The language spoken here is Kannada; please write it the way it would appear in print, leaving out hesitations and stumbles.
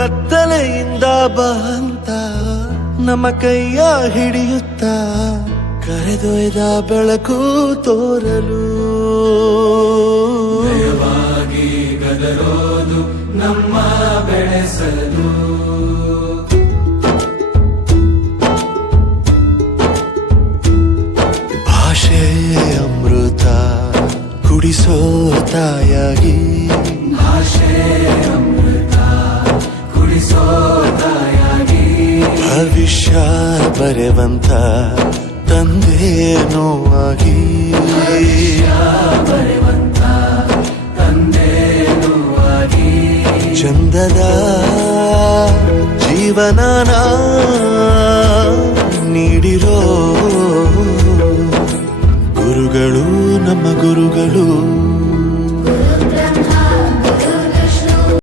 ಕತ್ತಲೆಯಿಂದ ಬಂತ ನಮ್ಮ ಕೈಯ ಹಿಡಿಯುತ್ತ ಕರೆದೊಯ್ದ ಬೆಳಕು ತೋರಲು ಭಯವಾಗಿ ಗದರೋದು ನಮ್ಮ ಬೆಳೆಸಲು ಭಾಷೆ ಅಮೃತ ಕುಡಿಸೋ ತಾಯಾಗಿ ಭಾಷೆ ಅಮೃತ ಕುಡಿಸೋ ತಾಯಾಗಿ ಭವಿಷ್ಯ ಬರೆವಂತ ತಂದೇನೋ ಆಗಿ ಬರೆವಂತ ತಂದೇನೂ ಆಗಿ ಚಂದದ ಜೀವನನ ನೀಡಿರೋ ಗುರುಗಳು ನಮ್ಮ ಗುರುಗಳು